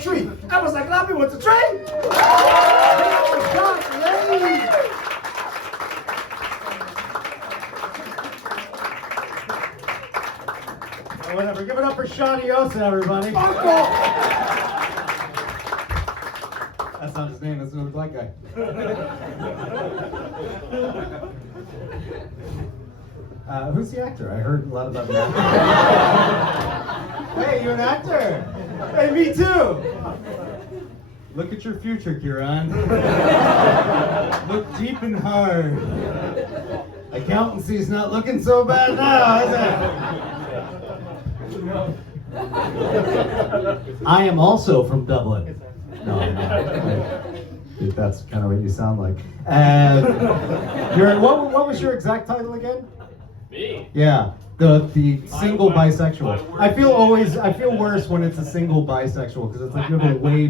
tree. I was like, laughing with the tree. Whatever. Give it up for Shadi Yosa, everybody. That's not his name. That's another black guy. Who's the actor? I heard a lot about the actor. Hey, you're an actor. Hey, me too. Look at your future, Kieran. Look deep and hard. Accountancy's not looking so bad now, is it? I am also from Dublin. No. That's kind of what you sound like. What was your exact title again? Me? Yeah, the single bisexual. I feel worse when it's a single bisexual because it's like you have a way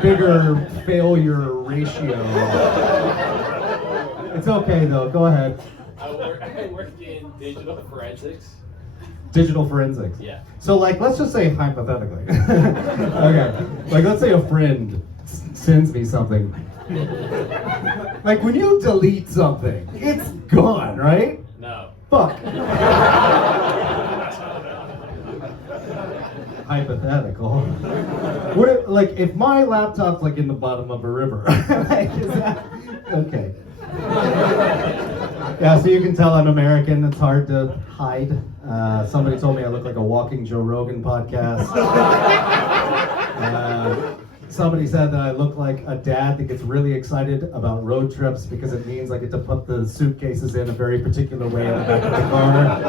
bigger failure ratio. It's okay though. Go ahead. I work in digital forensics. Digital forensics. Yeah. So like, let's just say hypothetically. Okay. Like, let's say a friend sends me something. Like when you delete something, it's gone, right? No. Fuck. Hypothetical. What if, like, if my laptop's like in the bottom of a river? Like, is that okay? Yeah, so you can tell I'm American. It's hard to hide. Somebody told me I look like a walking Joe Rogan podcast. Somebody said that I look like a dad that gets really excited about road trips because it means I get to put the suitcases in a very particular way in the back of the car.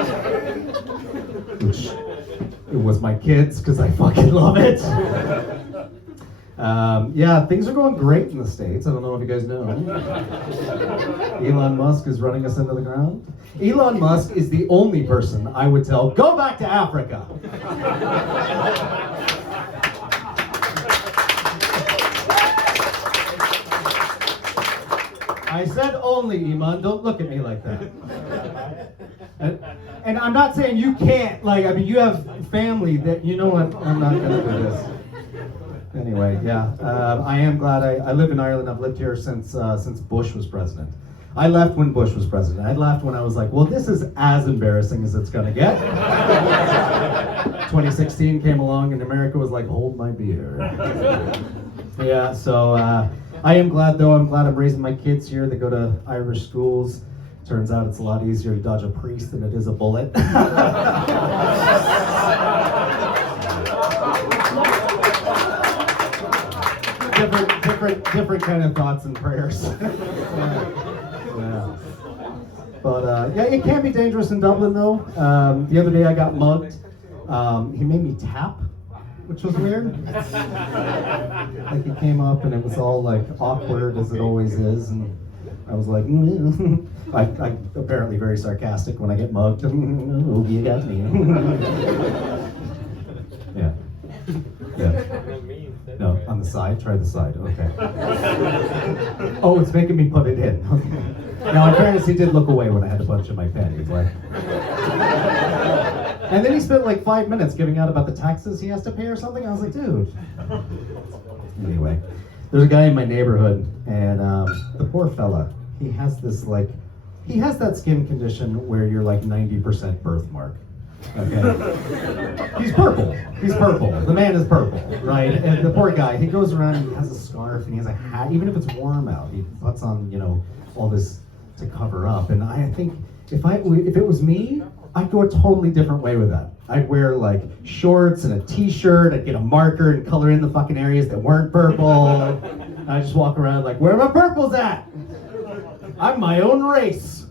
Which it was my kids because I fucking love it. Yeah, things are going great in the States. I don't know if you guys know. Elon Musk is running us into the ground. Elon Musk is the only person I would tell, go back to Africa. I said only, Iman. Don't look at me like that. And I'm not saying you can't. Like, I mean, you have family that, you know what, I'm not going to do this. Anyway, yeah. I am glad I live in Ireland. I've lived here since Bush was president. I left when Bush was president. I left when I was like, well, this is as embarrassing as it's going to get. 2016 came along and America was like, hold my beer. Yeah, so I am glad, though. I'm glad I'm raising my kids here. They go to Irish schools. Turns out it's a lot easier to dodge a priest than it is a bullet. different kind of thoughts and prayers. Yeah. But yeah, it can be dangerous in Dublin, though. The other day I got mugged. He made me tap, which was weird. Like, he came up and it was all like awkward as it always is, and I was like, I'm apparently very sarcastic when I get mugged. Oh, you got me. Yeah. Yeah. No, on the side. Try the side. Okay. Oh, it's making me put it in. Okay. Now, in fairness, he did look away when I had a bunch in my panties. Like. And then he spent like 5 minutes giving out about the taxes he has to pay or something. I was like, dude. Anyway, there's a guy in my neighborhood, and the poor fella, he has this like, he has that skin condition where you're like 90% birthmark. Okay. He's purple. He's purple. The man is purple, right? And the poor guy, he goes around and he has a scarf and he has a hat. Even if it's warm out, he puts on, you know, all this to cover up. And I think if it was me, I'd go a totally different way with that. I'd wear like shorts and a t-shirt. I'd get a marker and color in the fucking areas that weren't purple. I'd just walk around like, where are my purples at? I'm my own race.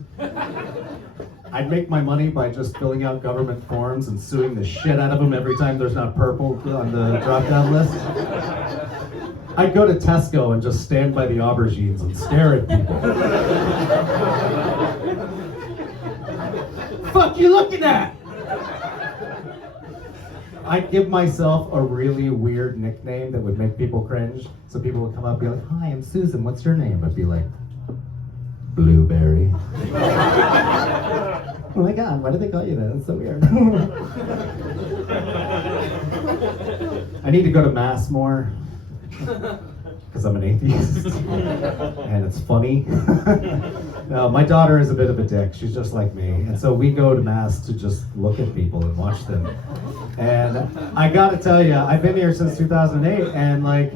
I'd make my money by just filling out government forms and suing the shit out of them every time there's not purple on the drop-down list. I'd go to Tesco and just stand by the aubergines and stare at people. Fuck you looking at? I'd give myself a really weird nickname that would make people cringe. So people would come up and be like, hi, I'm Susan, what's your name? I'd be like, Blueberry. Oh my God, why did they call you that? That's so weird. I need to go to mass more because I'm an atheist and it's funny. No, my daughter is a bit of a dick. She's just like me. And so we go to mass to just look at people and watch them. And I gotta tell you, I've been here since 2008 and like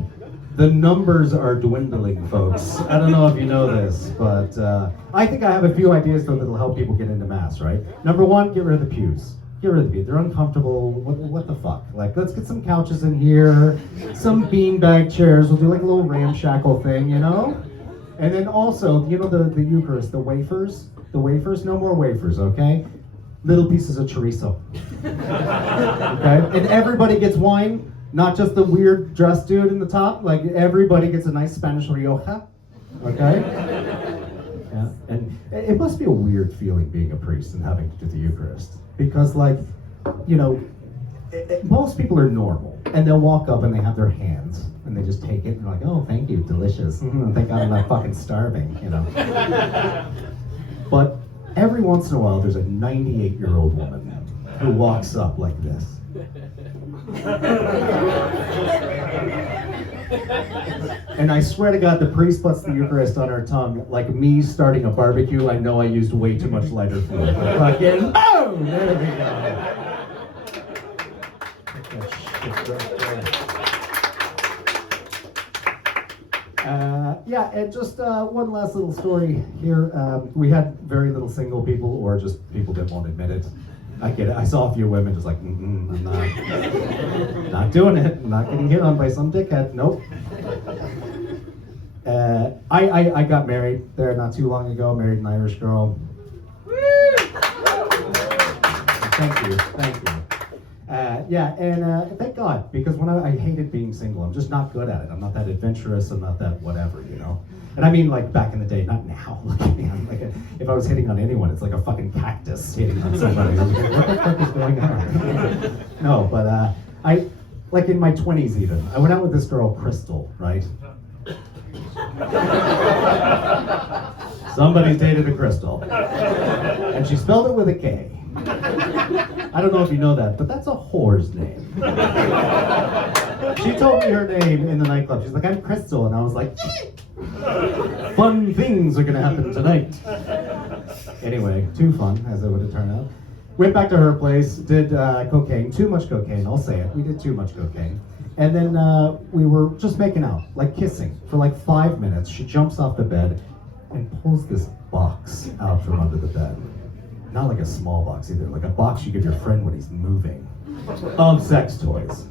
the numbers are dwindling, folks. I don't know if you know this, but I think I have a few ideas though that'll help people get into mass, right? Number one, get rid of the pews. Get rid of the pews. They're uncomfortable. What the fuck? Like, let's get some couches in here, some beanbag chairs. We'll do like a little ramshackle thing, you know? And then also, you know the Eucharist, the wafers? The wafers? No more wafers, okay? Little pieces of chorizo. Okay? And everybody gets wine. Not just the weird dressed dude in the top, like everybody gets a nice Spanish Rioja, okay? Yeah, and it must be a weird feeling being a priest and having to do the Eucharist. Because like, you know, most people are normal and they'll walk up and they have their hands and they just take it and they're like, oh, thank you, delicious. Thank God I'm not fucking starving, you know? But every once in a while there's a 98-year-old woman who walks up like this. And I swear to God, the priest puts the Eucharist on her tongue like me starting a barbecue. I know I used way too much lighter fluid. Fucking boom! There we go. Take that shit right there. Yeah, and just one last little story here. We had very little single people, or just people that won't admit it. I get it. I saw a few women just like, I'm not doing it. I'm not getting hit on by some dickhead. Nope. I got married there not too long ago. Married an Irish girl. Thank you. Yeah, and thank God, because when I hated being single. I'm just not good at it. I'm not that adventurous. I'm not that whatever, you know. And I mean, like back in the day, not now. Look at me. I'm like if I was hitting on anyone, it's like a fucking cactus hitting on somebody. I'm like, what the fuck is going on? No, but I, like in my 20s even, I went out with this girl, Crystal, right? Somebody dated a Crystal. And she spelled it with a K. I don't know if you know that, but that's a whore's name. She told me her name in the nightclub. She's like, I'm Crystal. And I was like, fun things are gonna happen tonight. Anyway, too fun, as it would have turned out. Went back to her place, did cocaine, too much cocaine, I'll say it. We did too much cocaine. And then we were just making out, like kissing, for like 5 minutes. She jumps off the bed and pulls this box out from under the bed. Not like a small box either, like a box you give your friend when he's moving, of sex toys.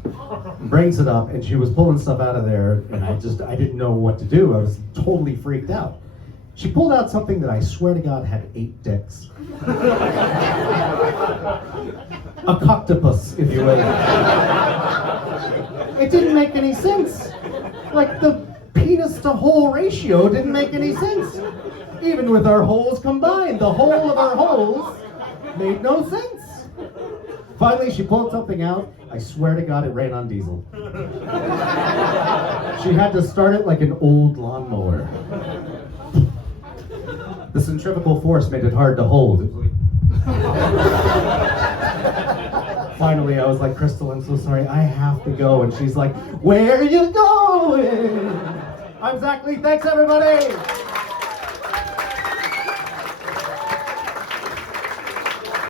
Brings it up, and she was pulling stuff out of there, and I didn't know what to do. I was totally freaked out. She pulled out something that I swear to God had 8 dicks. A coctopus, if you will. It didn't make any sense. Like the penis to hole ratio didn't make any sense. Even with our holes combined, the whole of our holes made no sense. Finally, she pulled something out. I swear to God, it ran on diesel. She had to start it like an old lawnmower. The centrifugal force made it hard to hold. It was like... Finally, I was like, Crystal, I'm so sorry, I have to go. And she's like, where are you going? I'm Zach Lee, thanks everybody!